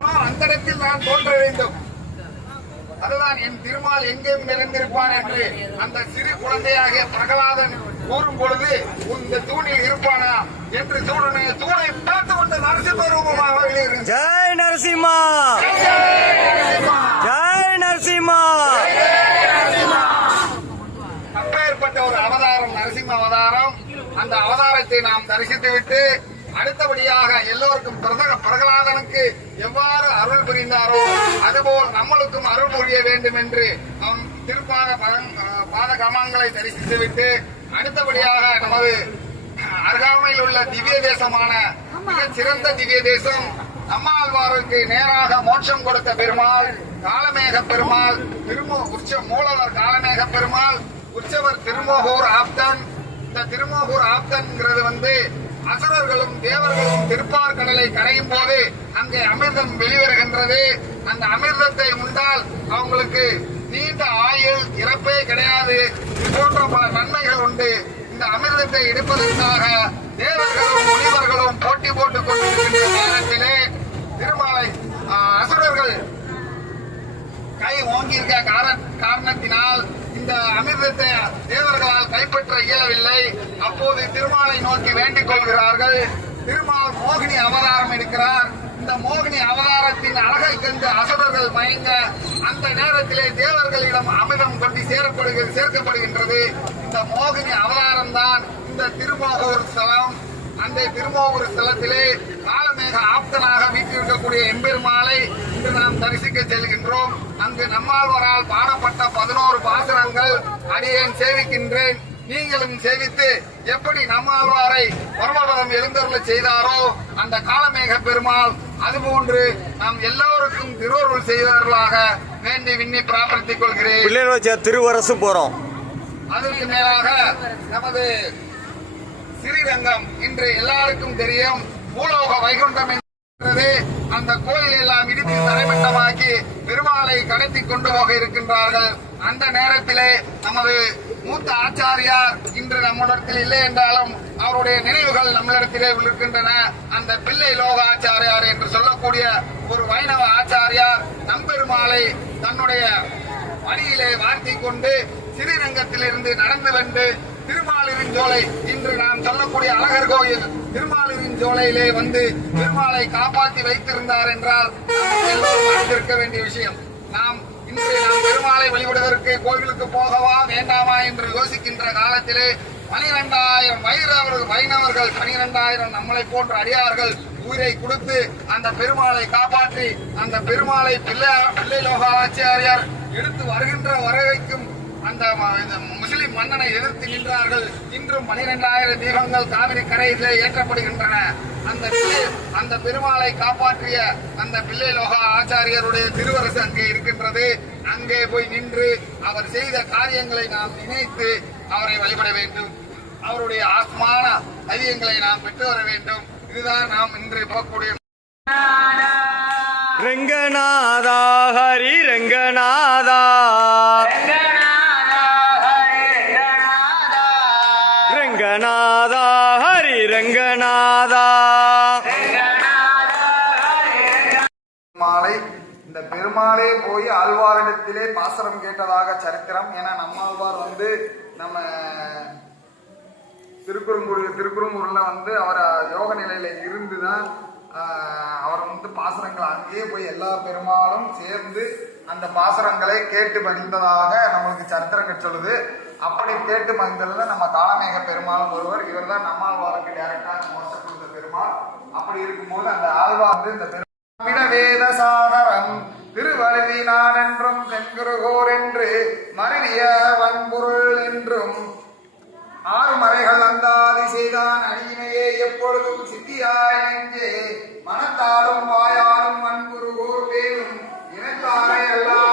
அந்த இடத்தில் நான் தோன்ற வேண்டும். அதுதான் என் திருமால் எங்கேயும் நிறைந்திருப்பான் என்று அந்த சிறு குழந்தையாகிய பிரகலாதன் கூறும் பொழுது இந்த தூணில் இருப்பானா என்று தூணை பார்த்து கொண்டு நரசிம்ம ரூபமாக வெளியேறும். ஜெய் நரசிம்மா, ஜெய் நரசிம்மா. அப்பேற்பட்ட ஒரு அவதாரம் நரசிம்ம அவதாரம். அந்த அவதாரத்தை நாம் தரிசித்துவிட்டு அடுத்தபடியாக எல்லோருக்கும் பிரகலாதனுக்கு எவ்வாறு அருள் புரிந்தாரோ அதுபோல் நம்மளுக்கும் அருள் புரிய வேண்டும் என்று அவன் பாத கமங்களை தரிசித்துவிட்டு அடுத்தபடியாக நமது அருகாமையில் உள்ள திவ்ய தேசமான மிக சிறந்த திவ்ய தேசம் நம்மாழ்வாருக்கு நேராக மோட்சம் கொடுத்த பெருமாள் காலமேக பெருமாள், மூலவர் காலமேக பெருமாள், உற்சவர் திருமோகூர் ஆப்தன். இந்த திருமோகூர் ஆப்தன்ங்கிறது அசுரர்களும் தேவர்களும் திருப்பார்கடலை கடையும் போது அங்கே அமிர்தம் வெளிவருகின்றது. அந்த அமிர்தத்தை உண்டால் அவங்களுக்கு நீண்ட ஆயுள், இறப்பே கிடையாது. இது போன்ற பல நன்மைகள் உண்டு. இந்த அமிர்தத்தை எடுப்பதற்காக தேவர்களும் முனிவர்களும் போட்டி போட்டுக் கொண்டிருக்கின்ற நேரத்திலே திருமாலை அசுரர்கள் கை ஓங்கியிருக்க காரணத்தினால் இந்த அமிர்தத்தை தேவர்களால் கைப்பற்ற இயலவில்லை. அப்போது திருமாலை நோக்கி வேண்டிக் கொள்கிறார்கள். திருமால் மோகினி அவதாரம் எடுக்கிறார். இந்த மோகினி அவதாரத்தின் அழகை கண்டு அசுரர்கள் மயங்க அந்த நேரத்திலே தேவர்களிடம் அமிர்தம் கொண்டு சேர்க்கப்படுகின்றது. இந்த மோகினி அவதாரம் தான் இந்த திருமோகூர் ஸ்தலம். அந்த திருமோகூர் ஸ்தலத்திலே காலமேக ஆப்தனாக வீட்டிருக்கக்கூடிய எம்பெருமாளை இன்று நாம் தரிசிக்க செல்கின்றோம். அங்கு நம்மாழ்வாரால் பாடப்பட்ட 11 பாசுரங்கள் அடியேன் சேவிக்கின்றேன். நீங்களும் சேவித்து எப்படி நம்மாழ்வாரை பரமபதம் எழுந்தருள செய்தாரோ அந்த காலமேக பெருமாள் அதுபோன்று நாம் எல்லோருக்கும் திருவருள் செய்வர்களாக வேண்டி விண்ணி பிரார்த்தித்துக் கொள்கிறேன். திருவரசு போறோம். அதற்கு மேலாக நமது ஸ்ரீரங்கம் இன்று எல்லாருக்கும் தெரியும். பூலோக வைகுண்டம் என்றது. அந்த கோயில் எல்லாம் இடித்து தரைமட்டமாக்கி பெருமாளை கடத்தி கொண்டு போக இருக்கின்றார்கள். அந்த நேரத்திலே நமது மூத்த ஆச்சாரியார் இன்று நம்மிடத்தில் இல்லை என்றாலும் அவருடைய நினைவுகள் நம்மளிடத்திலே இருக்கின்றன. அந்த பிள்ளை லோக ஆச்சாரியார் என்று சொல்லக்கூடிய ஒரு வைணவ ஆச்சாரியார் நம்பெருமாளை தன்னுடைய வழியிலே வார்த்தை கொண்டு ஸ்ரீரங்கத்திலிருந்து நடந்து வந்து திருமாலிருஞ்சோலை, இன்று நாம் சொல்லக்கூடிய அழகர் கோயில் திருமாலிருஞ்சோலையிலே வந்து பெருமாளை காப்பாற்றி வைத்திருந்தார் என்றால் எல்லோரும் அறிந்திருக்க வேண்டிய விஷயம். இன்று நாம் பெருமாளை வழிபடுவதற்கு கோயிலுக்கு போகவா வேண்டாமா என்று யோசிக்கின்ற காலத்திலே 12,000 வைணவர்கள் 12,000 நம்மளை போன்ற அடியார்கள் உயிரை கொடுத்து அந்த பெருமாளை காப்பாற்றி அந்த பெருமாளை பிள்ளை லோக ஆச்சாரியார் எடுத்து வருகின்ற வரைக்கும் அந்த முஸ்லிம் மன்னனை எதிர்த்து நின்றார்கள். இன்றும் 12,000 தீபங்கள் காவிரி கரையிலே ஏற்றப்படுகின்றன. அந்த பெருமாளை காப்பாற்றிய அந்த பிள்ளை லோக ஆச்சாரியருடைய திருவரசு அங்கே இருக்கின்றது. அங்கே போய் நின்று அவர் செய்த காரியங்களை நாம் நினைத்து அவரை வழிபட வேண்டும். அவருடைய ஆத்மான ஐயங்களை நாம் பெற்று வர வேண்டும். இதுதான் நாம் இன்று போகக்கூடிய ரங்கநாதா ஹரி ரங்கநாதா, ரங்கநாதா ஹரி ரங்கநாதா. மாலை இந்த பெருமாளே போய் ஆழ்வாரிடத்திலே பாசரம் கேட்டதாக சரித்திரம். ஏன்னா நம்மாழ்வார் நம்ம திருக்குறுங்கூர்ல அவர் யோக நிலையில இருந்துதான் அவர் பாசரங்கள் அங்கேயே போய் எல்லா பெருமாளும் சேர்ந்து அந்த பாசரங்களை கேட்டு மகிழ்ந்ததாக நம்மளுக்கு சரித்திரங்கள் சொல்லுது. அப்படி கேட்டு மகிழ்ந்ததுல நம்ம காலமேக பெருமாளும் ஒருவர். இவர் தான் நம்மாழ்வாருக்கு டைரக்டாக மோட்சம் கொடுத்த பெருமாள். அப்படி இருக்கும்போது அந்த ஆழ்வார் இந்த வேத சாகரம் திருவழுவினான் என்றும் செங்குருகோர் என்று மருவிய வன்பொருள் என்றும் 6 மறைகள் அந்தாதி செய்தான் அடியினையே எப்பொழுதும் சித்தியாய் நெஞ்சே மனத்தாலும் வாயாலும் வன்புருகோர் வேணும் இனத்தாரை எல்லாம்